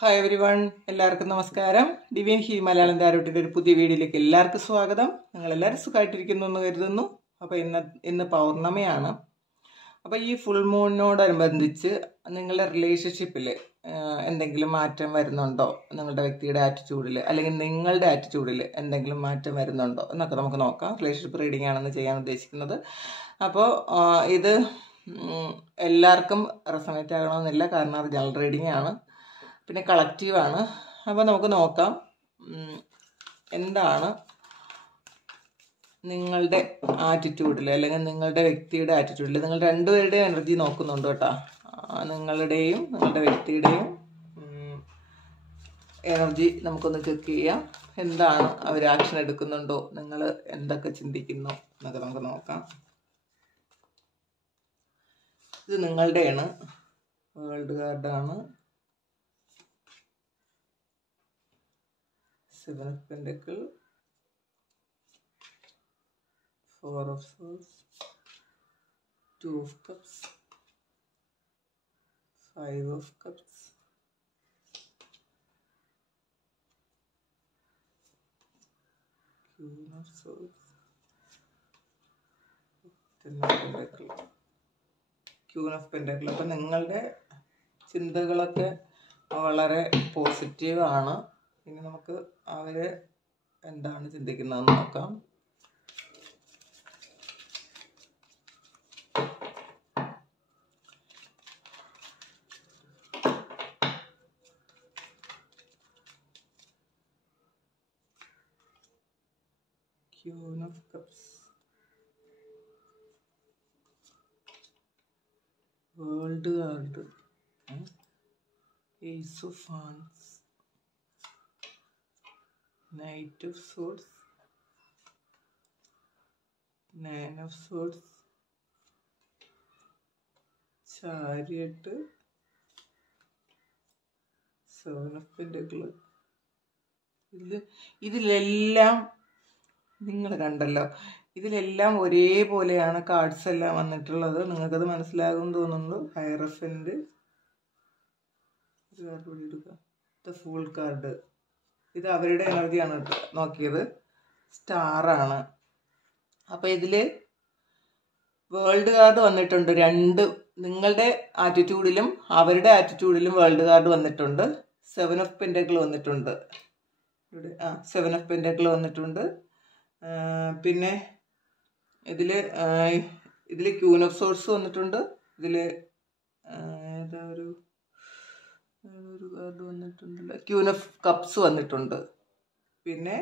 Hi every one, എല്ലാവർക്കും നമസ്കാരം. Divine heal Malayalam ടാരോട്ടിൻ്റെ ഒരു പുതിയ വീഡിയോയിലേക്ക് എല്ലാവർക്കും സ്വാഗതം. നിങ്ങളെല്ലാവരും സുഖമായിട്ടിരിക്കുന്നു എന്ന് കരുതുന്നു. അപ്പോൾ ഇന്ന് പൗർണമിയാണ്. അപ്പോൾ ഈ ഫുൾ മൂണിനോടനുബന്ധിച്ച് നിങ്ങളുടെ റിലേഷൻഷിപ്പിൽ എന്തെങ്കിലും മാറ്റം വരുന്നുണ്ടോ, നിങ്ങളുടെ വ്യക്തിയുടെ ആറ്റിറ്റ്യൂഡിൽ അല്ലെങ്കിൽ നിങ്ങളുടെ ആറ്റിറ്റ്യൂഡിൽ എന്തെങ്കിലും മാറ്റം വരുന്നുണ്ടോ എന്നൊക്കെ നമുക്ക് നോക്കാം. റിലേഷൻഷിപ്പ് റീഡിംഗ് ആണെന്ന് ചെയ്യാൻ ഉദ്ദേശിക്കുന്നത്. അപ്പോൾ ഇത് എല്ലാവർക്കും റെസൊണേറ്റ് ആകണമെന്നില്ല, കാരണം അത് ജനറൽ റീഡിംഗ് ആണ്, പിന്നെ കളക്റ്റീവാണ്. അപ്പോൾ നമുക്ക് നോക്കാം എന്താണ് നിങ്ങളുടെ ആറ്റിറ്റ്യൂഡിൽ അല്ലെങ്കിൽ നിങ്ങളുടെ വ്യക്തിയുടെ ആറ്റിറ്റ്യൂഡിൽ. നിങ്ങൾ രണ്ടുപേരുടെയും എനർജി നോക്കുന്നുണ്ട് കേട്ടോ. നിങ്ങളുടെയും നിങ്ങളുടെ വ്യക്തിയുടെയും എനർജി നമുക്കൊന്ന് ചെക്ക് ചെയ്യാം. എന്താണ് അവർ ആക്ഷൻ എടുക്കുന്നുണ്ടോ, നിങ്ങൾ എന്തൊക്കെ ചിന്തിക്കുന്നു എന്നൊക്കെ നമുക്ക് നോക്കാം. ഇത് നിങ്ങളുടെയാണ്, വേൾഡ് കാർഡാണ്. 7 of Pentacles, 4 of Swords, 2 of Cups, 5 of Cups, Queen of Swords, 10 of Pentacles, Queen of Pentacles. അപ്പം നിങ്ങളുടെ ചിന്തകളൊക്കെ വളരെ പോസിറ്റീവാണ്. ഇനി നമുക്ക് അവര് എന്താണ് ചിന്തിക്കുന്നതെന്ന് നോക്കാം. Queen of Cups, world card, Ace of Wands, Knight of Swords, 9 of Swords, Chariot, 7 of Pentacles. ഇതിലെല്ലാം നിങ്ങൾ കണ്ടല്ലോ, ഇതിലെല്ലാം ഒരേപോലെയാണ് കാർഡ്സ് എല്ലാം വന്നിട്ടുള്ളത്. നിങ്ങൾക്കത് മനസ്സിലാകുമെന്ന് തോന്നുന്നു. ഹയറഫന്റ് ഒരു കാർഡ് കൂടി എടുക്കുക. ദ ഫൂൾ കാർഡ്, ഇത് അവരുടെ എനർജിയാണ് നോക്കിയത്. സ്റ്റാറാണ്. അപ്പോൾ ഇതിൽ വേൾഡ് കാർഡ് വന്നിട്ടുണ്ട്. നിങ്ങളുടെ ആറ്റിറ്റ്യൂഡിലും അവരുടെ ആറ്റിറ്റ്യൂഡിലും വേൾഡ് കാർഡ് വന്നിട്ടുണ്ട്. 7 ഓഫ് പെൻറ്റക്കിൾ വന്നിട്ടുണ്ട്. 7 ഓഫ് പെൻറ്റക്കിൾ വന്നിട്ടുണ്ട്. പിന്നെ ഇതിൽ ക്യൂൻ ഓഫ് സോഴ്സ് വന്നിട്ടുണ്ട്. ഇതിൽ ഏതാ ഒരു കാർഡ് വന്നിട്ടുണ്ടല്ലോ, ക്യൂൻ ഓഫ് കപ്സ് വന്നിട്ടുണ്ട്. പിന്നെ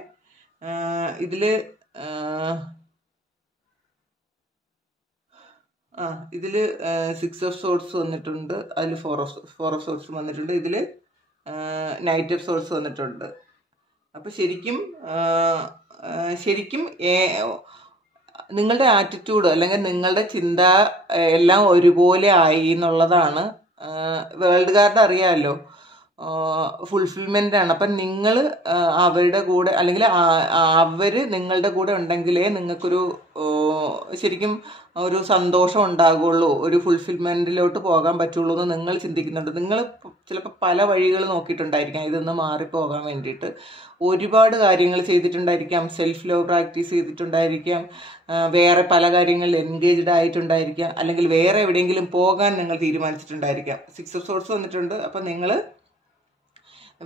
ഇതിൽ 6 ഓഫ് സോഴ്സ് വന്നിട്ടുണ്ട്. അതിൽ 4 ഓഫ് സോഴ്സ് വന്നിട്ടുണ്ട്. ഇതിൽ നൈറ്റ് ഓഫ് സോഴ്സ് വന്നിട്ടുണ്ട്. അപ്പോൾ ശരിക്കും നിങ്ങളുടെ ആറ്റിറ്റ്യൂഡ് അല്ലെങ്കിൽ നിങ്ങളുടെ ചിന്ത എല്ലാം ഒരുപോലെ ആയി എന്നുള്ളതാണ്. വേൾഡ് കാർഡ് അറിയാമല്ലോ, ഫുൾഫിൽമെൻ്റ് ആണ്. അപ്പം നിങ്ങൾ അവരുടെ കൂടെ അല്ലെങ്കിൽ അവർ നിങ്ങളുടെ കൂടെ ഉണ്ടെങ്കിലേ നിങ്ങൾക്കൊരു ശരിക്കും ഒരു സന്തോഷം ഉണ്ടാകുള്ളൂ, ഒരു ഫുൾഫിൽമെൻറ്റിലോട്ട് പോകാൻ പറ്റുള്ളൂ എന്ന് നിങ്ങൾ ചിന്തിക്കുന്നുണ്ട്. നിങ്ങൾ ചിലപ്പോൾ പല വഴികൾ നോക്കിയിട്ടുണ്ടായിരിക്കാം ഇതൊന്ന് മാറിപ്പോകാൻ വേണ്ടിയിട്ട്. ഒരുപാട് കാര്യങ്ങൾ ചെയ്തിട്ടുണ്ടായിരിക്കാം, സെൽഫ് ലവ് പ്രാക്ടീസ് ചെയ്തിട്ടുണ്ടായിരിക്കാം, വേറെ പല കാര്യങ്ങളിൽ എൻഗേജ്ഡ് ആയിട്ടുണ്ടായിരിക്കാം, അല്ലെങ്കിൽ വേറെ എവിടെയെങ്കിലും പോകാൻ നിങ്ങൾ തീരുമാനിച്ചിട്ടുണ്ടായിരിക്കാം. 6 ഓഫ് സോഴ്സ് വന്നിട്ടുണ്ട്. അപ്പം നിങ്ങൾ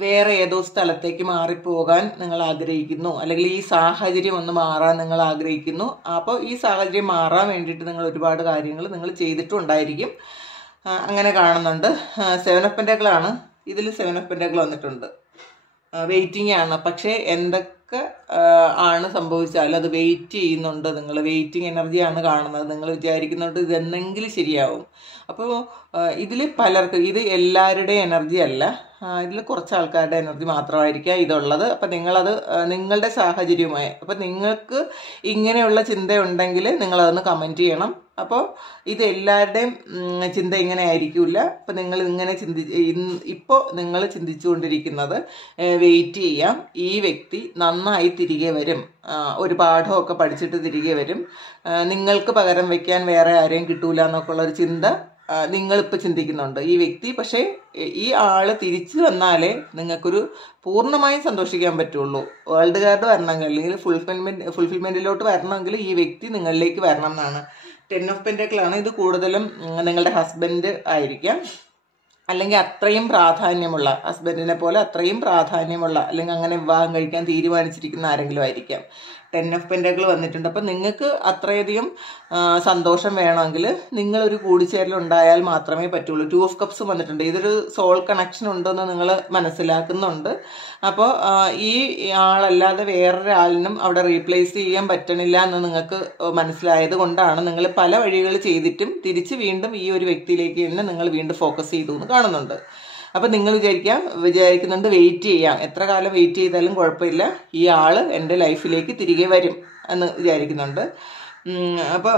വേറെ ഏതോ സ്ഥലത്തേക്ക് മാറിപ്പോകാൻ നിങ്ങൾ ആഗ്രഹിക്കുന്നു, അല്ലെങ്കിൽ ഈ സാഹചര്യം ഒന്ന് മാറാൻ നിങ്ങൾ ആഗ്രഹിക്കുന്നു. അപ്പോൾ ഈ സാഹചര്യം മാറാൻ വേണ്ടിയിട്ട് നിങ്ങൾ ഒരുപാട് കാര്യങ്ങൾ നിങ്ങൾ ചെയ്തിട്ടുണ്ടായിരിക്കും. അങ്ങനെ കാണുന്നുണ്ട്. 7 ഓഫ് പെൻറ്റക്കിൾ ആണ്. ഇതിൽ 7 ഓഫ് പെൻറ്റക്കിൾ വന്നിട്ടുണ്ട്. വെയിറ്റിംഗ് ആണ്. പക്ഷേ എന്തൊക്കെ ആണ് സംഭവിച്ചാലും അത് വെയിറ്റ് ചെയ്യുന്നുണ്ട്. നിങ്ങൾ വെയിറ്റിംഗ് എനർജിയാണ് കാണുന്നത്. നിങ്ങൾ വിചാരിക്കുന്നുണ്ട് ഇതെന്തെങ്കിലും ശരിയാവും. അപ്പോൾ ഇതിൽ പലർക്കും ഇത് എല്ലാവരുടെയും എനർജി അല്ല, ഇതിൽ കുറച്ച് ആൾക്കാരുടെ എനർജി മാത്രമായിരിക്കാം ഇതുള്ളത്. അപ്പം നിങ്ങളത് നിങ്ങളുടെ സാഹചര്യവുമായി, അപ്പം നിങ്ങൾക്ക് ഇങ്ങനെയുള്ള ചിന്തയുണ്ടെങ്കിൽ നിങ്ങളതൊന്ന് കമൻറ്റ് ചെയ്യണം. അപ്പോൾ ഇത് എല്ലാവരുടെയും ചിന്ത ഇങ്ങനെ ആയിരിക്കില്ല. അപ്പം നിങ്ങൾ ഇങ്ങനെ ഇപ്പോൾ നിങ്ങൾ ചിന്തിച്ചുകൊണ്ടിരിക്കുന്നത് വെയിറ്റ് ചെയ്യാം, ഈ വ്യക്തി നന്നായി തിരികെ വരും, ഒരു പാഠമൊക്കെ പഠിച്ചിട്ട് തിരികെ വരും, നിങ്ങൾക്ക് പകരം വയ്ക്കാൻ വേറെ ആരെയും കിട്ടൂല എന്നൊക്കെ ഉള്ളൊരു ചിന്ത നിങ്ങളിപ്പോൾ ചിന്തിക്കുന്നുണ്ട് ഈ വ്യക്തി. പക്ഷേ ഈ ആള് തിരിച്ചു വന്നാലേ നിങ്ങൾക്കൊരു പൂർണ്ണമായും സന്തോഷിക്കാൻ പറ്റുള്ളൂ. വേൾഡ് കാർഡ് വരണമെങ്കിൽ അല്ലെങ്കിൽ ഫുൾഫിൽമെൻറ്റിലോട്ട് വരണമെങ്കിൽ ഈ വ്യക്തി നിങ്ങളിലേക്ക് വരണം എന്നാണ്. 10 ഓഫ് പെൻറ്റക്കിളാണ്. ഇത് കൂടുതലും നിങ്ങളുടെ ഹസ്ബൻഡ് ആയിരിക്കാം, അല്ലെങ്കിൽ അത്രയും പ്രാധാന്യമുള്ള, ഹസ്ബൻഡിനെ പോലെ അത്രയും പ്രാധാന്യമുള്ള, അല്ലെങ്കിൽ അങ്ങനെ വിവാഹം കഴിക്കാൻ തീരുമാനിച്ചിരിക്കുന്ന ആരെങ്കിലും ആയിരിക്കാം. 10 ഓഫ് പെൻറ്റക്കിൾ വന്നിട്ടുണ്ട്. അപ്പം നിങ്ങൾക്ക് അത്രയധികം സന്തോഷം വേണമെങ്കിൽ നിങ്ങളൊരു കൂടിച്ചേരൽ ഉണ്ടായാൽ മാത്രമേ പറ്റുള്ളൂ. 2 ഓഫ് കപ്സും വന്നിട്ടുണ്ട്. ഇതൊരു സോൾ കണക്ഷൻ ഉണ്ടെന്ന് നിങ്ങൾ മനസ്സിലാക്കുന്നുണ്ട്. അപ്പോൾ ഈ ആളല്ലാതെ വേറൊരാളിനും അവിടെ റീപ്ലേസ് ചെയ്യാൻ പറ്റണില്ല എന്ന് നിങ്ങൾക്ക് മനസ്സിലായത് കൊണ്ടാണ് നിങ്ങൾ പല വഴികൾ ചെയ്തിട്ടും തിരിച്ച് വീണ്ടും ഈ ഒരു വ്യക്തിയിലേക്ക് തന്നെ നിങ്ങൾ വീണ്ടും ഫോക്കസ് ചെയ്തു എന്ന് കാണുന്നുണ്ട്. അപ്പം നിങ്ങൾ വിചാരിക്കുന്നുണ്ട് വെയിറ്റ് ചെയ്യാം, എത്ര കാലം വെയിറ്റ് ചെയ്താലും കുഴപ്പമില്ല, ഈ ആള് എൻ്റെ ലൈഫിലേക്ക് തിരികെ വരും എന്ന് വിചാരിക്കുന്നുണ്ട്. അപ്പോൾ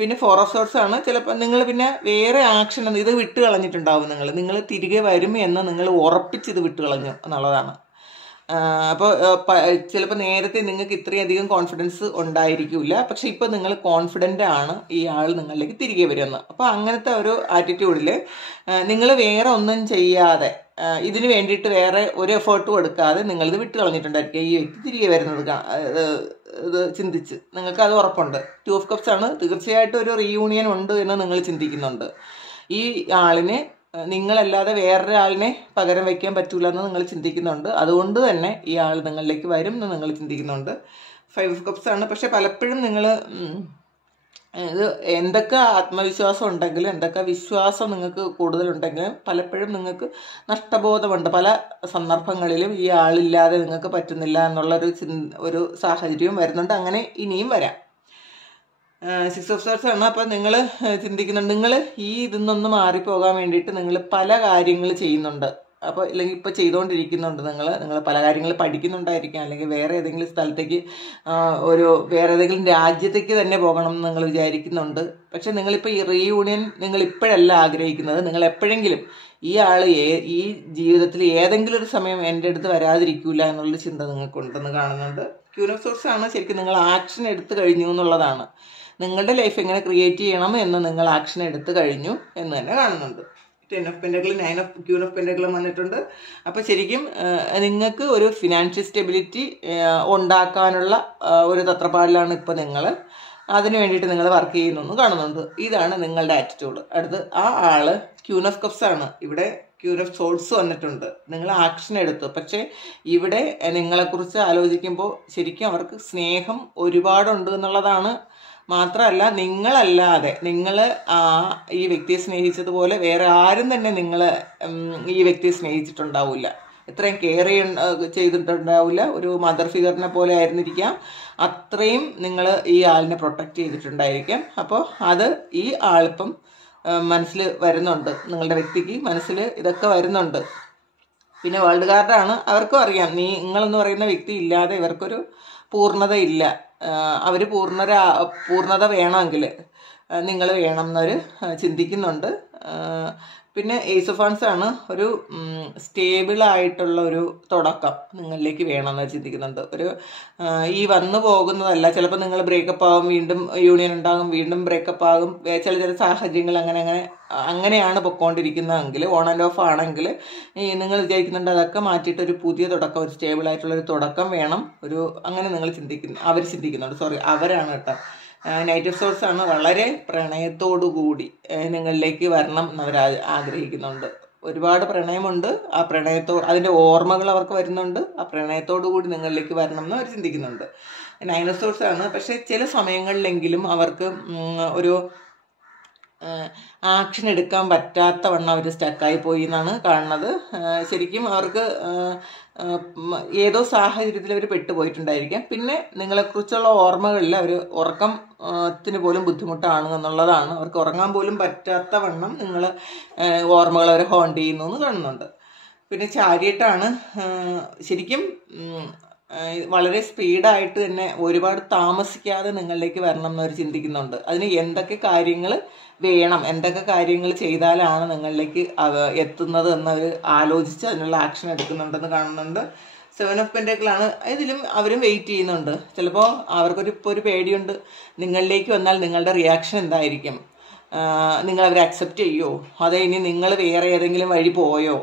പിന്നെ 4 ഓഫ് സോർട്സ് ആണ്. ചിലപ്പോൾ നിങ്ങൾ പിന്നെ വേറെ ആക്ഷൻ ഇത് വിട്ട് കളഞ്ഞിട്ടുണ്ടാവും. നിങ്ങൾ തിരികെ വരും എന്ന് നിങ്ങൾ ഉറപ്പിച്ചിത് വിട്ട് കളഞ്ഞു എന്നുള്ളതാണ്. അപ്പോൾ ചിലപ്പോൾ നേരത്തെ നിങ്ങൾക്ക് ഇത്രയധികം കോൺഫിഡൻസ് ഉണ്ടായിരിക്കില്ല, പക്ഷെ ഇപ്പോൾ നിങ്ങൾ കോൺഫിഡൻ്റ് ആണ് ഈ ആൾ നിങ്ങളിലേക്ക് തിരികെ വരുമെന്ന്. അപ്പോൾ അങ്ങനത്തെ ഒരു ആറ്റിറ്റ്യൂഡിൽ നിങ്ങൾ വേറെ ഒന്നും ചെയ്യാതെ, ഇതിന് വേണ്ടിയിട്ട് വേറെ ഒരു എഫേർട്ടും എടുക്കാതെ നിങ്ങളിത് വിട്ട് കളഞ്ഞിട്ടുണ്ടായിരിക്കും. ഈ വ്യക്തി തിരികെ വരുന്നത് ഇത് ചിന്തിച്ച് നിങ്ങൾക്ക് അത് ഉറപ്പുണ്ട്. 2 ഓഫ് കപ്സ് ആണ്. തീർച്ചയായിട്ടും ഒരു റീയൂണിയൻ ഉണ്ട് എന്ന് നിങ്ങൾ ചിന്തിക്കുന്നുണ്ട്. ഈ ആളിനെ നിങ്ങളല്ലാതെ വേറൊരാളിനെ പകരം വയ്ക്കാൻ പറ്റൂല എന്ന് നിങ്ങൾ ചിന്തിക്കുന്നുണ്ട്. അതുകൊണ്ട് തന്നെ ഈ ആൾ നിങ്ങളിലേക്ക് വരും എന്ന് നിങ്ങൾ ചിന്തിക്കുന്നുണ്ട്. 5 ഓഫ് കപ്സ് ആണ്. പക്ഷെ പലപ്പോഴും നിങ്ങൾ ഇത് എന്തൊക്കെ ആത്മവിശ്വാസം ഉണ്ടെങ്കിലും, എന്തൊക്കെ വിശ്വാസം നിങ്ങൾക്ക് കൂടുതലുണ്ടെങ്കിലും പലപ്പോഴും നിങ്ങൾക്ക് നഷ്ടബോധമുണ്ട്. പല സന്ദർഭങ്ങളിലും ഈ ആളില്ലാതെ നിങ്ങൾക്ക് പറ്റുന്നില്ല എന്നുള്ളൊരു ഒരു സാഹചര്യവും വരുന്നുണ്ട്. അങ്ങനെ ഇനിയും വരാം. 6 ഓഫ് സോർട്സ് ആണ്. അപ്പം നിങ്ങൾ ചിന്തിക്കുന്നുണ്ട്, നിങ്ങൾ ഈ ഇതിന്നൊന്ന് മാറിപ്പോകാൻ വേണ്ടിയിട്ട് നിങ്ങൾ പല കാര്യങ്ങൾ ചെയ്യുന്നുണ്ട്. അപ്പോൾ അല്ലെങ്കിൽ ഇപ്പോൾ ചെയ്തുകൊണ്ടിരിക്കുന്നുണ്ട്. നിങ്ങൾ പല കാര്യങ്ങൾ പഠിക്കുന്നുണ്ടായിരിക്കാം, അല്ലെങ്കിൽ വേറെ ഏതെങ്കിലും സ്ഥലത്തേക്ക് വേറെ ഏതെങ്കിലും രാജ്യത്തേക്ക് തന്നെ പോകണം എന്ന് നിങ്ങൾ വിചാരിക്കുന്നുണ്ട്. പക്ഷെ നിങ്ങളിപ്പോൾ ഈ റീയൂണിയൻ നിങ്ങൾ ഇപ്പോഴല്ല ആഗ്രഹിക്കുന്നത്. നിങ്ങൾ എപ്പോഴെങ്കിലും ഈ ആൾ ഈ ജീവിതത്തിൽ ഏതെങ്കിലും ഒരു സമയം എൻ്റെ അടുത്ത് വരാതിരിക്കില്ല എന്നുള്ളൊരു ചിന്ത നിങ്ങൾക്കുണ്ടെന്ന് കാണുന്നുണ്ട്. ക്യൂൻ ഓഫ് സോർട്സ് ആണ്. ശരിക്കും നിങ്ങൾ ആക്ഷൻ എടുത്തു കഴിഞ്ഞു എന്നുള്ളതാണ്. നിങ്ങളുടെ ലൈഫ് എങ്ങനെ ക്രിയേറ്റ് ചെയ്യണം എന്ന് നിങ്ങൾ ആക്ഷൻ എടുത്തു കഴിഞ്ഞു എന്ന് തന്നെ കാണുന്നുണ്ട്. 10 of pentacle, 9 of queen of പെൻറ്റക്കിളും വന്നിട്ടുണ്ട്. അപ്പോൾ ശരിക്കും നിങ്ങൾക്ക് ഒരു ഫിനാൻഷ്യൽ സ്റ്റെബിലിറ്റി ഉണ്ടാക്കാനുള്ള ഒരു തത്രപ്പാടിലാണ് ഇപ്പോൾ നിങ്ങൾ. അതിന് വേണ്ടിയിട്ട് നിങ്ങൾ വർക്ക് ചെയ്യുന്നു കാണുന്നുണ്ട്. ഇതാണ് നിങ്ങളുടെ ആറ്റിറ്റ്യൂഡ്. അടുത്ത് ആ ആള് ക്യൂൻ ഓഫ് കപ്സ് ആണ്. ഇവിടെ ക്യൂൻ ഓഫ് സോൾസ് വന്നിട്ടുണ്ട്. നിങ്ങൾ ആക്ഷൻ എടുത്തു. പക്ഷേ ഇവിടെ നിങ്ങളെക്കുറിച്ച് ആലോചിക്കുമ്പോൾ ശരിക്കും അവർക്ക് സ്നേഹം ഒരുപാടുണ്ട് എന്നുള്ളതാണ്. മാത്രമല്ല, നിങ്ങളല്ലാതെ നിങ്ങൾ ഈ വ്യക്തിയെ സ്നേഹിച്ചതുപോലെ വേറെ ആരും തന്നെ ഈ വ്യക്തിയെ സ്നേഹിച്ചിട്ടുണ്ടാവില്ല. ഇത്രയും കെയർ ചെയ്തിട്ടുണ്ടാവില്ല. ഒരു മദർ ഫിഗറിനെ പോലെ ആയിരുന്നിരിക്കാം. അത്രയും നിങ്ങൾ ഈ ആളിനെ പ്രൊട്ടക്റ്റ് ചെയ്തിട്ടുണ്ടായിരിക്കാം. അപ്പോൾ അത് ഈ ആളിപ്പം മനസ്സിൽ വരുന്നുണ്ട്. നിങ്ങളുടെ വ്യക്തിക്ക് മനസ്സിൽ ഇതൊക്കെ വരുന്നുണ്ട്. പിന്നെ വേൾഡ് കാർഡാണ്. അവർക്കും അറിയാം നിങ്ങളെന്ന് പറയുന്ന വ്യക്തി ഇല്ലാതെ ഇവർക്കൊരു പൂർണ്ണതയില്ല. അവർ പൂർണ്ണത വേണമെങ്കിൽ നിങ്ങൾ വേണം എന്നവർ ചിന്തിക്കുന്നുണ്ട്. പിന്നെ ഏസ് ഓഫ് വാൻസ് ആണ്. ഒരു സ്റ്റേബിളായിട്ടുള്ള ഒരു തുടക്കം നിങ്ങളിലേക്ക് വേണമെന്ന് ചിന്തിക്കുന്നുണ്ട്. ഈ വന്നു പോകുന്നതല്ല. ചിലപ്പോൾ നിങ്ങൾ ബ്രേക്കപ്പ് ആകും, വീണ്ടും യൂണിയൻ ഉണ്ടാകും, വീണ്ടും ബ്രേക്കപ്പ് ആകും. ചില സാഹചര്യങ്ങൾ അങ്ങനെയാണ് പൊയ്ക്കൊണ്ടിരിക്കുന്നതെങ്കിൽ, ഓൺ ആൻഡ് ഓഫ് ആണെങ്കിൽ നിങ്ങൾ വിചാരിക്കുന്നുണ്ട് അതൊക്കെ മാറ്റിയിട്ട് ഒരു പുതിയ തുടക്കം, ഒരു സ്റ്റേബിളായിട്ടുള്ളൊരു തുടക്കം വേണം. അങ്ങനെ നിങ്ങൾ അവർ ചിന്തിക്കുന്നുണ്ട്. അവരാണ് കേട്ടോ. നൈറ്റ് ഓഫ് സോർട്സ് ആണ്. വളരെ പ്രണയത്തോടുകൂടി നിങ്ങളിലേക്ക് വരണം എന്നവർ ആഗ്രഹിക്കുന്നുണ്ട്. ഒരുപാട് പ്രണയമുണ്ട്. ആ അതിൻ്റെ ഓർമ്മകൾ അവർക്ക് വരുന്നുണ്ട്. ആ പ്രണയത്തോടു കൂടി നിങ്ങളിലേക്ക് വരണം എന്ന് അവർ ചിന്തിക്കുന്നുണ്ട്. 9 ഓഫ് സോർട്സ് ആണ്. പക്ഷെ ചില സമയങ്ങളിലെങ്കിലും അവർക്ക് ഒരു ആക്ഷൻ എടുക്കാൻ പറ്റാത്ത വണ്ണം അവർ സ്റ്റക്കായി പോയി എന്നാണ് കാണുന്നത്. ശരിക്കും അവർക്ക് ഏതോ സാഹചര്യത്തിൽ അവർ പെട്ടുപോയിട്ടുണ്ടായിരിക്കാം. പിന്നെ നിങ്ങളെക്കുറിച്ചുള്ള ഓർമ്മകളിൽ അവർ ഉറക്കത്തിന് പോലും ബുദ്ധിമുട്ടാണ് എന്നുള്ളതാണ്. അവർക്ക് ഉറങ്ങാൻ പോലും പറ്റാത്ത വണ്ണം ഓർമ്മകൾ അവർ ഹോണ്ട് ചെയ്യുന്നു എന്ന് കാണുന്നുണ്ട്. പിന്നെ ചാരിയറ്റാണ്. ശരിക്കും വളരെ സ്പീഡായിട്ട് തന്നെ ഒരുപാട് താമസിക്കാതെ നിങ്ങളിലേക്ക് വരണം എന്നവർ ചിന്തിക്കുന്നുണ്ട്. അതിന് എന്തൊക്കെ കാര്യങ്ങൾ വേണം, എന്തൊക്കെ കാര്യങ്ങൾ ചെയ്താലാണ് നിങ്ങളിലേക്ക് എത്തുന്നത് എന്നവർ ആലോചിച്ച് അതിനുള്ള ആക്ഷൻ എടുക്കുന്നുണ്ടെന്ന് കാണുന്നുണ്ട്. 7 ഓഫ് പെൻറ്റക്കിളാണ്. ഇതിലും അവരും വെയിറ്റ് ചെയ്യുന്നുണ്ട്. ചിലപ്പോൾ അവർക്കൊരു പേടിയുണ്ട്, നിങ്ങളിലേക്ക് വന്നാൽ നിങ്ങളുടെ റിയാക്ഷൻ എന്തായിരിക്കും. നിങ്ങൾ അവരെ അക്സെപ്റ്റ് ചെയ്യുമോ, അതോ ഇനി നിങ്ങൾ വേറെ ഏതെങ്കിലും വഴി പോയോ,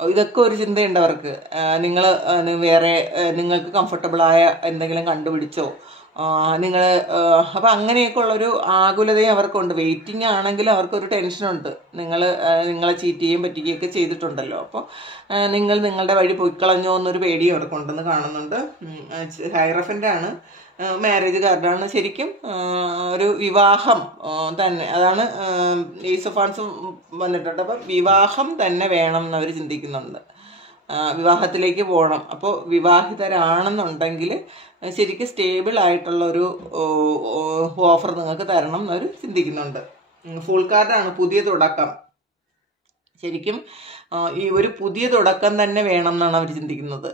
ഇതൊക്കെ ഒരു ചിന്തയുണ്ട് അവർക്ക്. നിങ്ങൾ വേറെ നിങ്ങൾക്ക് കംഫർട്ടബിളായ എന്തെങ്കിലും കണ്ടുപിടിച്ചോ നിങ്ങൾ. അപ്പം അങ്ങനെയൊക്കെ ഉള്ളൊരു ആകുലതയും അവർക്കുണ്ട്. വെയിറ്റിംഗ് ആണെങ്കിലും അവർക്കൊരു ടെൻഷനുണ്ട്. നിങ്ങളെ ചീറ്റ് ചെയ്യുകയും പറ്റിക്കുകയൊക്കെ ചെയ്തിട്ടുണ്ടല്ലോ. അപ്പോൾ നിങ്ങൾ നിങ്ങളുടെ വഴി പൊയ്ക്കളഞ്ഞോ എന്നൊരു പേടിയും അവർക്കുണ്ടെന്ന് കാണുന്നുണ്ട്. ഹൈറഫൻ്റ് ആണ്, മാരേജ് കാർഡാണ്. ശരിക്കും ഒരു വിവാഹം തന്നെ, അതാണ് ഏസ് ഓഫ് വാൻസ് വന്നിട്ടുണ്ട്. അപ്പം വിവാഹം തന്നെ വേണം എന്നവർ ചിന്തിക്കുന്നുണ്ട്, വിവാഹത്തിലേക്ക് പോകണം. അപ്പോൾ വിവാഹിതരാണെന്നുണ്ടെങ്കിൽ ശരിക്കും സ്റ്റേബിൾ ആയിട്ടുള്ളൊരു ഓഫർ നിങ്ങൾക്ക് തരണം എന്നവർ ചിന്തിക്കുന്നുണ്ട്. ഫുൾ കാർഡാണ്, പുതിയ തുടക്കം. ശരിക്കും ഈ ഒരു പുതിയ തുടക്കം തന്നെ വേണം എന്നാണ് അവർ ചിന്തിക്കുന്നത്.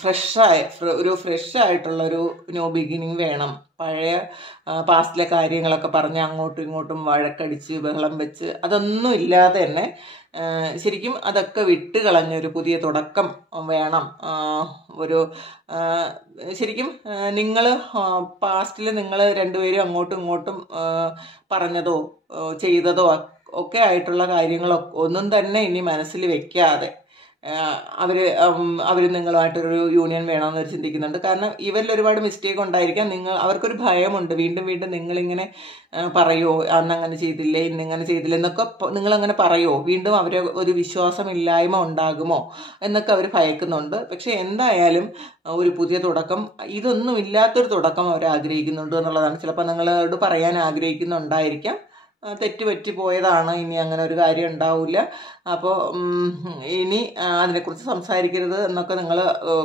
ഫ്രഷ് ആയിട്ടുള്ളൊരു ന്യൂ ബിഗിനിങ് വേണം. പഴയ പാസ്റ്റിലെ കാര്യങ്ങളൊക്കെ പറഞ്ഞ് അങ്ങോട്ടും ഇങ്ങോട്ടും വഴക്കടിച്ച് ബഹളം വെച്ച് അതൊന്നും ഇല്ലാതെ തന്നെ ശരിക്കും അതൊക്കെ വിട്ട് കളഞ്ഞൊരു പുതിയ തുടക്കം വേണം. ശരിക്കും നിങ്ങൾ പാസ്റ്റിൽ നിങ്ങൾ രണ്ടുപേരും അങ്ങോട്ടും ഇങ്ങോട്ടും പറഞ്ഞതോ ചെയ്തതോ ഒക്കെ ആയിട്ടുള്ള കാര്യങ്ങളൊക്കെ ഒന്നും തന്നെ ഇനി മനസ്സിൽ വെക്കാതെ അവർ നിങ്ങളുമായിട്ടൊരു യൂണിയൻ വേണമെന്ന് ചിന്തിക്കുന്നുണ്ട്. കാരണം ഇവരിൽ ഒരുപാട് മിസ്റ്റേക്ക് ഉണ്ടായിരിക്കാം. അവർക്കൊരു ഭയമുണ്ട്. വീണ്ടും വീണ്ടും നിങ്ങളിങ്ങനെ പറയുമോ, അന്നങ്ങനെ ചെയ്തില്ലേ, ഇന്നിങ്ങനെ ചെയ്തില്ലേ എന്നൊക്കെ നിങ്ങളങ്ങനെ പറയുമോ, വീണ്ടും അവരെ ഒരു വിശ്വാസമില്ലായ്മ ഉണ്ടാകുമോ എന്നൊക്കെ അവർ ഭയക്കുന്നുണ്ട്. പക്ഷെ എന്തായാലും ഒരു പുതിയ തുടക്കം, ഇതൊന്നും ഇല്ലാത്തൊരു തുടക്കം അവർ ആഗ്രഹിക്കുന്നുണ്ട് എന്നുള്ളതാണ്. ചിലപ്പോൾ നിങ്ങളോട് പറയാൻ ആഗ്രഹിക്കുന്നുണ്ടായിരിക്കാം, തെറ്റ് പറ്റിപ്പോയതാണ്, ഇനി അങ്ങനെ ഒരു കാര്യം ഉണ്ടാവില്ല, അപ്പോൾ ഇനി അതിനെക്കുറിച്ച് സംസാരിക്കരുത് എന്നൊക്കെ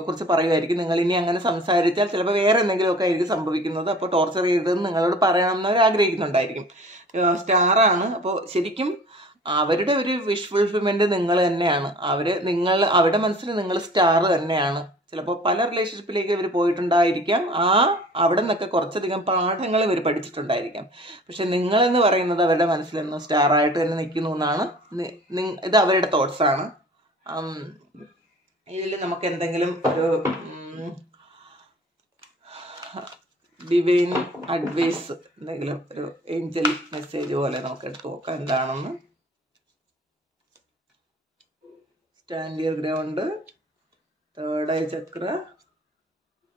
കുറിച്ച് പറയുമായിരിക്കും. നിങ്ങൾ ഇനി അങ്ങനെ സംസാരിച്ചാൽ ചിലപ്പോൾ വേറെ എന്തെങ്കിലുമൊക്കെ ആയിരിക്കും സംഭവിക്കുന്നത്, അപ്പോൾ ടോർച്ചർ ചെയ്തതെന്ന് നിങ്ങളോട് പറയണമെന്ന് അവർ ആഗ്രഹിക്കുന്നുണ്ടായിരിക്കും. സ്റ്റാറാണ്. അപ്പോൾ ശരിക്കും അവരുടെ ഒരു വിഷ് ഫുൾഫിൽമെൻറ്റ് നിങ്ങൾ തന്നെയാണ്. അവരുടെ മനസ്സിൽ നിങ്ങൾ സ്റ്റാർ തന്നെയാണ്. ചിലപ്പോൾ പല റിലേഷൻഷിപ്പിലേക്ക് ഇവർ പോയിട്ടുണ്ടായിരിക്കാം. അവിടെ നിന്നൊക്കെ കുറച്ചധികം പാഠങ്ങൾ ഇവർ പഠിച്ചിട്ടുണ്ടായിരിക്കാം. പക്ഷെ നിങ്ങളെന്ന് പറയുന്നത് അവരുടെ മനസ്സിലെന്നും സ്റ്റാറായിട്ട് തന്നെ നിൽക്കുന്നു എന്നാണ്. ഇത് അവരുടെ തോട്ട്സാണ്. ഇതിൽ നമുക്ക് എന്തെങ്കിലും ഒരു ഡിവൈൻ അഡ്വൈസ്, എന്തെങ്കിലും ഒരു ഏഞ്ചൽ മെസ്സേജ് പോലെ നമുക്ക് എടുത്ത് നോക്കാം എന്താണെന്ന്. Stand your ground, third eye chakra,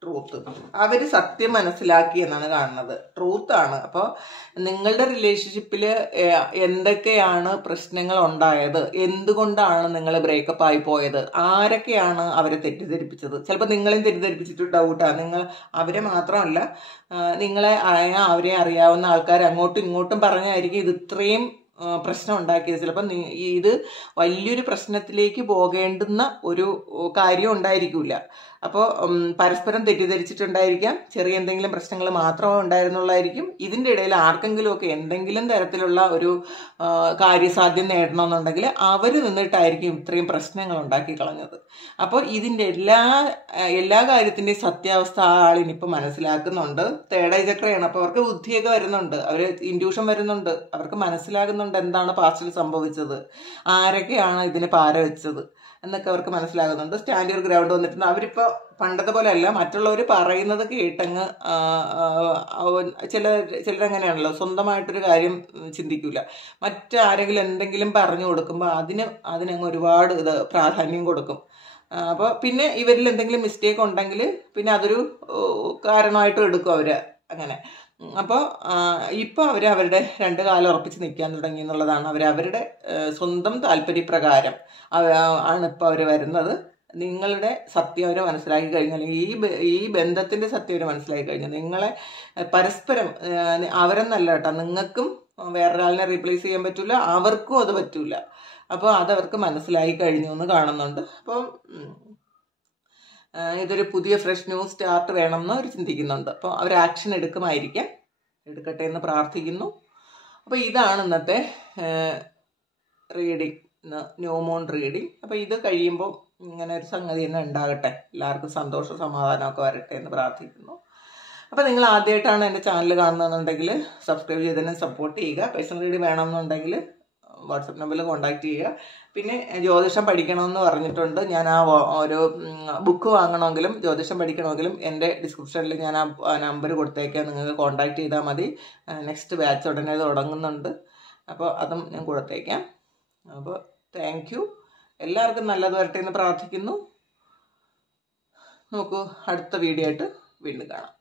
truth. അവർ സത്യം മനസ്സിലാക്കി എന്നാണ് കാണുന്നത്. ട്രൂത്താണ്. അപ്പോൾ നിങ്ങളുടെ റിലേഷൻഷിപ്പിൽ എന്തൊക്കെയാണ് പ്രശ്നങ്ങൾ ഉണ്ടായത്, എന്തുകൊണ്ടാണ് നിങ്ങൾ ബ്രേക്കപ്പ് ആയി പോയത്, ആരൊക്കെയാണ് അവരെ തെറ്റിദ്ധരിപ്പിച്ചത്. ചിലപ്പോൾ നിങ്ങളെയും തെറ്റിദ്ധരിപ്പിച്ചിട്ടുണ്ടാവൂട്ടാ. അവരെ മാത്രമല്ല, അവരെ അറിയാവുന്ന ആൾക്കാർ അങ്ങോട്ടും ഇങ്ങോട്ടും പറഞ്ഞായിരിക്കും ഇത് ഇത്രയും പ്രശ്നം ഉണ്ടാക്കിയത്. ചിലപ്പോൾ ഇത് വലിയൊരു പ്രശ്നത്തിലേക്ക് പോകേണ്ടുന്ന ഒരു കാര്യം ഉണ്ടായിരിക്കില്ല. അപ്പോൾ പരസ്പരം തെറ്റിദ്ധരിച്ചിട്ടുണ്ടായിരിക്കാം. ചെറിയ എന്തെങ്കിലും പ്രശ്നങ്ങൾ മാത്രമേ ഉണ്ടായിരുന്നുള്ളായിരിക്കും. ഇതിൻ്റെ ഇടയിൽ ആർക്കെങ്കിലുമൊക്കെ എന്തെങ്കിലും തരത്തിലുള്ള ഒരു കാര്യസാധ്യം നേടണമെന്നുണ്ടെങ്കിൽ അവർ നിന്നിട്ടായിരിക്കും ഇത്രയും പ്രശ്നങ്ങൾ ഉണ്ടാക്കി കളഞ്ഞത്. അപ്പോൾ ഇതിൻ്റെ എല്ലാ കാര്യത്തിൻ്റെയും സത്യാവസ്ഥ ആ ആളിനിപ്പോൾ മനസ്സിലാക്കുന്നുണ്ട്. തേർഡ് ഐ ചക്രയാണ്. അപ്പോൾ അവർക്ക് ബുദ്ധിയൊക്കെ വരുന്നുണ്ട്, അവർ ഇൻഡ്യൂഷൻ വരുന്നുണ്ട്, അവർക്ക് മനസ്സിലാകുന്നുണ്ട് എന്താണ് പാസ്റ്റിൽ സംഭവിച്ചത്, ആരൊക്കെയാണ് ഇതിന് പാര വെച്ചത് എന്നൊക്കെ അവർക്ക് മനസ്സിലാകുന്നുണ്ട്. സ്റ്റാൻഡ് യുവർ ഗ്രൗണ്ട് വന്നിട്ടുണ്ട്. അവരിപ്പോൾ പണ്ടത്തെ പോലെ അല്ല, മറ്റുള്ളവർ പറയുന്നത് കേട്ടങ്ങ് ചിലരങ്ങനെയാണല്ലോ, സ്വന്തമായിട്ടൊരു കാര്യം ചിന്തിക്കില്ല. മറ്റാരെങ്കിലും എന്തെങ്കിലും പറഞ്ഞു കൊടുക്കുമ്പോൾ അതിനങ്ങ് ഒരുപാട് പ്രാധാന്യം കൊടുക്കും. അപ്പോൾ പിന്നെ ഇവരിൽ എന്തെങ്കിലും മിസ്റ്റേക്ക് ഉണ്ടെങ്കിൽ പിന്നെ അതൊരു കാരണമായിട്ടും എടുക്കും അവർ അങ്ങനെ. അപ്പോൾ ഇപ്പോൾ അവരുടെ രണ്ട് കാലം ഉറപ്പിച്ച് നിൽക്കാൻ തുടങ്ങി എന്നുള്ളതാണ്. അവരുടെ സ്വന്തം താല്പര്യപ്രകാരം ആണ് ഇപ്പോൾ അവർ വരുന്നത്. നിങ്ങളുടെ സത്യം അവർ മനസ്സിലാക്കി കഴിഞ്ഞാൽ, ഈ ബന്ധത്തിൻ്റെ സത്യം അവർ മനസ്സിലാക്കി കഴിഞ്ഞാൽ, നിങ്ങളെ പരസ്പരം അവരെന്നല്ല കേട്ടോ, നിങ്ങൾക്കും വേറൊരാളിനെ റീപ്ലേസ് ചെയ്യാൻ പറ്റില്ല, അവർക്കും അത് പറ്റില്ല. അപ്പോൾ അതവർക്ക് മനസ്സിലായി കഴിഞ്ഞു എന്ന് കാണുന്നുണ്ട്. അപ്പം ഇതൊരു പുതിയ ഫ്രഷ് ന്യൂ സ്റ്റാർട്ട് വേണമെന്ന് അവർ ചിന്തിക്കുന്നുണ്ട്. അപ്പോൾ അവർ ആക്ഷൻ എടുക്കട്ടെ എന്ന് പ്രാർത്ഥിക്കുന്നു. അപ്പോൾ ഇതാണ് ഇന്നത്തെ റീഡിങ്, ന്യൂ മൂൺ റീഡിങ്. അപ്പോൾ ഇത് കഴിയുമ്പോൾ ഇങ്ങനെ ഒരു സംഗതി തന്നെ ഉണ്ടാകട്ടെ, എല്ലാവർക്കും സന്തോഷം സമാധാനമൊക്കെ വരട്ടെ എന്ന് പ്രാർത്ഥിക്കുന്നു. അപ്പോൾ നിങ്ങൾ ആദ്യമായിട്ടാണ് എൻ്റെ ചാനൽ കാണുന്നതെന്നുണ്ടെങ്കിൽ സബ്സ്ക്രൈബ് ചെയ്ത് തന്നെ സപ്പോർട്ട് ചെയ്യുക. പേഴ്സണൽ റീഡിങ് വേണമെന്നുണ്ടെങ്കിൽ വാട്സപ്പ് നമ്പറിൽ കോൺടാക്ട് ചെയ്യുക. പിന്നെ ജ്യോതിഷം പഠിക്കണമെന്ന് പറഞ്ഞിട്ടുണ്ട്. ഞാൻ ഒരു ബുക്ക് വാങ്ങണമെങ്കിലും ജ്യോതിഷം പഠിക്കണമെങ്കിലും എൻ്റെ ഡിസ്ക്രിപ്ഷനിൽ ഞാൻ നമ്പർ കൊടുത്തേക്കാം, നിങ്ങൾക്ക് കോൺടാക്ട് ചെയ്താൽ മതി. നെക്സ്റ്റ് ബാച്ച് ഉടനെ തുടങ്ങുന്നുണ്ട്. അപ്പോൾ അതും ഞാൻ കൊടുത്തേക്കാം. അപ്പോൾ താങ്ക് യു. എല്ലാവർക്കും നല്ലത് വരട്ടെ എന്ന് പ്രാർത്ഥിക്കുന്നു. നമുക്ക് അടുത്ത വീഡിയോ ആയിട്ട് വീണ്ടും കാണാം.